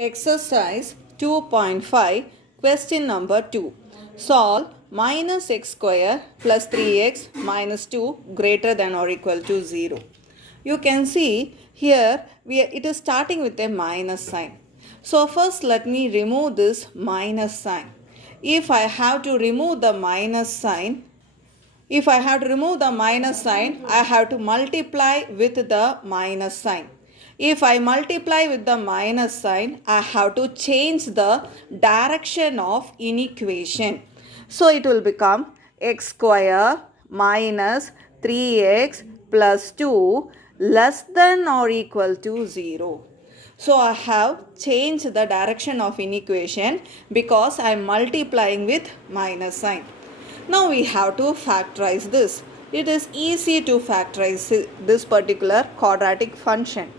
Exercise 2.5, question number 2. Solve minus x square plus 3x minus 2 greater than or equal to 0. You can see here it is starting with a minus sign. So first let me remove this minus sign. If I have to remove the minus sign, I have to multiply with the minus sign. If I multiply with the minus sign, I have to change the direction of inequation. So it will become x square minus 3x plus 2 less than or equal to 0. So I have changed the direction of inequation because I am multiplying with minus sign. Now we have to factorize this. It is easy to factorize this particular quadratic function.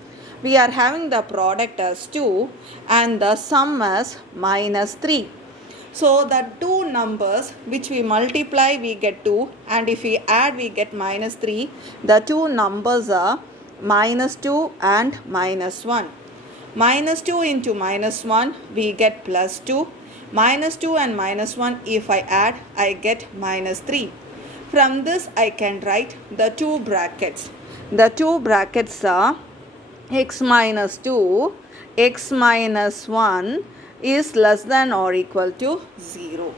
We are having the product as 2 and the sum as minus 3. So the two numbers which we multiply we get 2 and if we add we get minus 3. The two numbers are minus 2 and minus 1. Minus 2 into minus 1 we get plus 2. Minus 2 and minus 1 if I add I get minus 3. From this I can write the two brackets. The two brackets are x minus 2, x minus 1 is less than or equal to 0.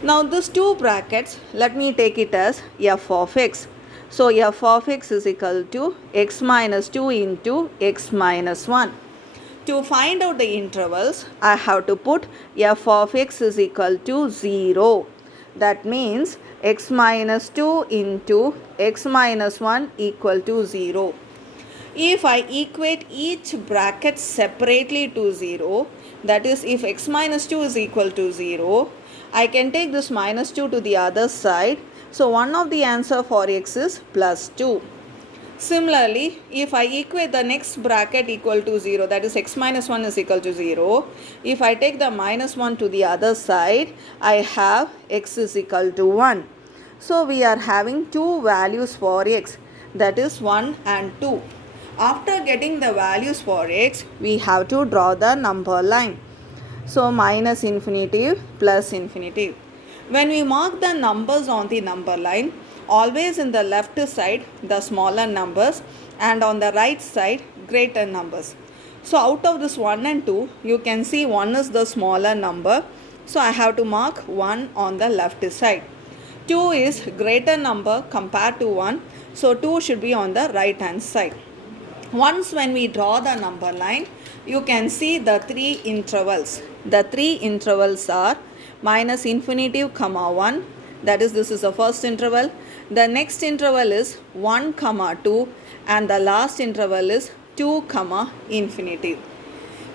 Now these two brackets, let me take it as f of x. So f of x is equal to x minus 2 into x minus 1. To find out the intervals, I have to put f of x is equal to 0. That means x minus 2 into x minus 1 equal to 0. If I equate each bracket separately to 0, that is if x minus 2 is equal to 0, I can take this minus 2 to the other side. So one of the answer for x is plus 2. Similarly, if I equate the next bracket equal to 0, that is x minus 1 is equal to 0. If I take the minus 1 to the other side, I have x is equal to 1. So we are having two values for x, that is 1 and 2. After getting the values for x, we have to draw the number line. So minus infinitive plus infinitive. When we mark the numbers on the number line, always in the left side the smaller numbers and on the right side greater numbers. So out of this 1 and 2, you can see 1 is the smaller number. So I have to mark 1 on the left side. 2 is greater number compared to 1. So 2 should be on the right hand side. Once when we draw the number line, you can see the three intervals. The three intervals are minus infinitive comma 1. That is, this is the first interval. The next interval is 1 comma 2 and the last interval is 2 comma infinitive.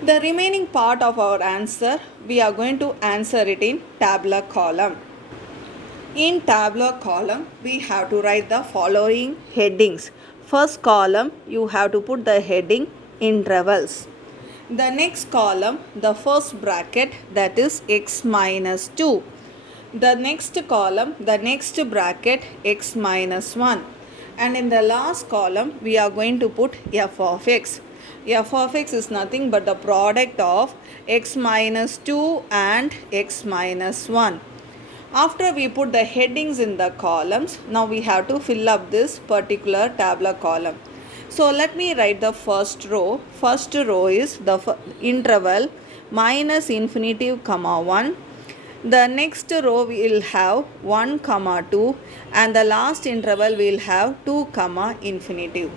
The remaining part of our answer, we are going to answer it in tabular column. In tabular column, we have to write the following headings. First column, you have to put the heading intervals. The next column, the first bracket, that is x minus 2. The next column, the next bracket, x minus 1. And in the last column, we are going to put f of x. F of x is nothing but the product of x minus 2 and x minus 1. After we put the headings in the columns, now we have to fill up this particular tabular column. So let me write the first row. First row is the interval minus infinitive comma 1. The next row we will have 1 comma 2 and the last interval we will have 2 comma infinitive.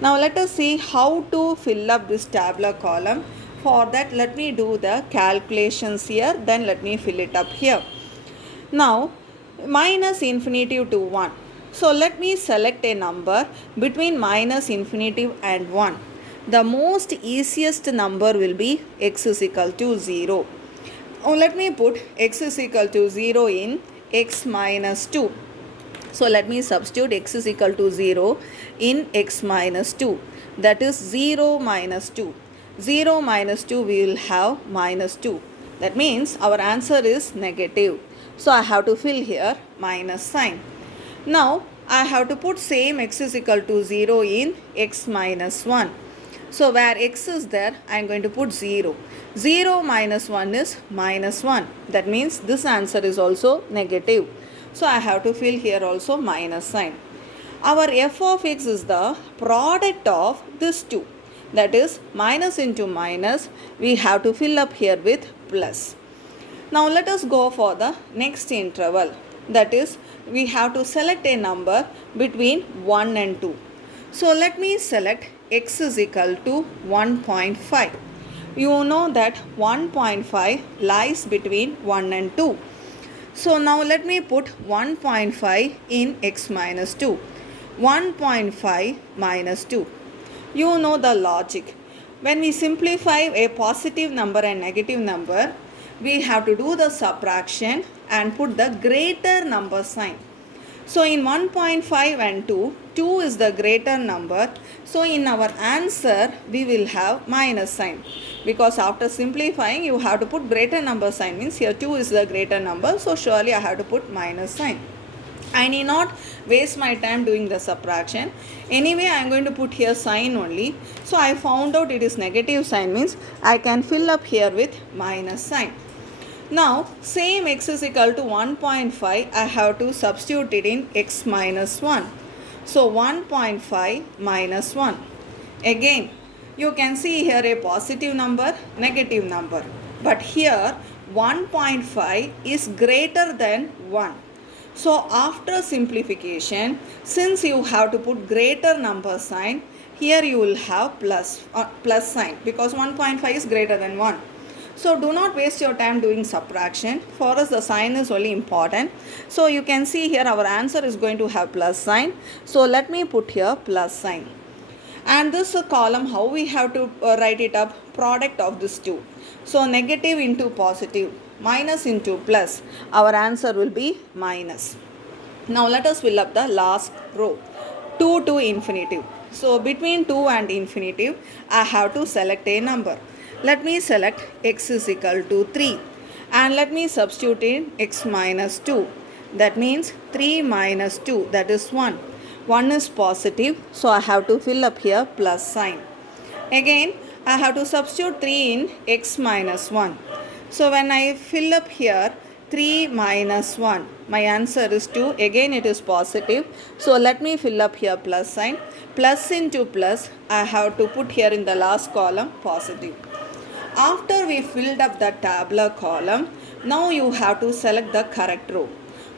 Now let us see how to fill up this tabular column. For that, let me do the calculations here, then let me fill it up here. Now minus infinitive to 1. So let me select a number between minus infinitive and 1. The most easiest number will be x is equal to 0. Now let me put x is equal to 0 in x minus 2. So let me substitute x is equal to 0 in x minus 2. That is 0 minus 2. 0 minus 2 we will have minus 2. That means our answer is negative. So I have to fill here minus sign. Now I have to put same x is equal to 0 in x minus 1. So where x is there, I am going to put 0. 0 minus 1 is minus 1. That means this answer is also negative. So I have to fill here also minus sign. Our f of x is the product of this two. That is minus into minus. We have to fill up here with plus. Now let us go for the next interval. That is, we have to select a number between 1 and 2. So let me select x is equal to 1.5. You know that 1.5 lies between 1 and 2. So now let me put 1.5 in x minus 2. 1.5 minus 2. You know the logic. When we simplify a positive number and negative number, we have to do the subtraction and put the greater number sign. So in 1.5 and 2, 2 is the greater number. So in our answer, we will have minus sign. Because after simplifying, you have to put greater number sign. Means here 2 is the greater number. So surely I have to put minus sign. I need not waste my time doing the subtraction. Anyway, I am going to put here sign only. So I found out it is negative sign, means I can fill up here with minus sign. Now same x is equal to 1.5, I have to substitute it in x minus 1. So 1.5 minus 1. Again, you can see here a positive number, negative number. But here 1.5 is greater than 1. So after simplification, since you have to put greater number sign, here you will have plus sign because 1.5 is greater than 1. So do not waste your time doing subtraction. For us the sign is only important. So you can see here our answer is going to have plus sign. So let me put here plus sign. And this column, how we have to write it up? Product of these two. So negative into positive, minus into plus. Our answer will be minus. Now let us fill up the last row. 2 to infinitive. So between 2 and infinitive, I have to select a number. Let me select x is equal to 3. And let me substitute in x minus 2. That means 3 minus 2, that is 1. 1 is positive, so I have to fill up here plus sign. Again, I have to substitute 3 in x minus 1. So when I fill up here 3 minus 1, my answer is 2. Again it is positive. So let me fill up here plus sign. Plus into plus, I have to put here in the last column positive. After we filled up the tabular column, now you have to select the correct row.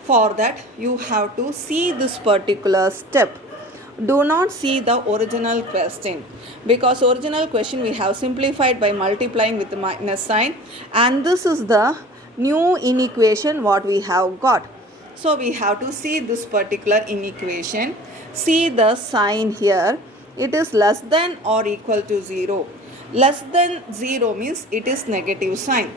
For that, you have to see this particular step. Do not see the original question, because original question we have simplified by multiplying with the minus sign, and this is the new inequation what we have got. So we have to see this particular inequation. See the sign here. It is less than or equal to 0. Less than 0 means it is negative sign.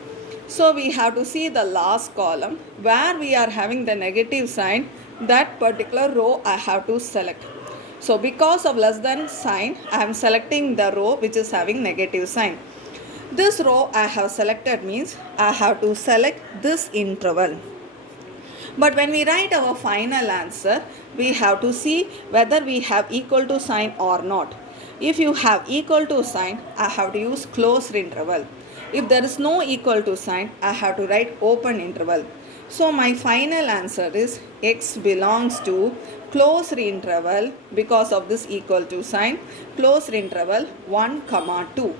So we have to see the last column where we are having the negative sign. That particular row I have to select. So because of less than sign, I am selecting the row which is having negative sign. This row I have selected means I have to select this interval. But when we write our final answer, we have to see whether we have equal to sign or not. If you have equal to sign, I have to use closed interval. If there is no equal to sign, I have to write open interval. So my final answer is x belongs to closed interval because of this equal to sign, closed interval 1, 2.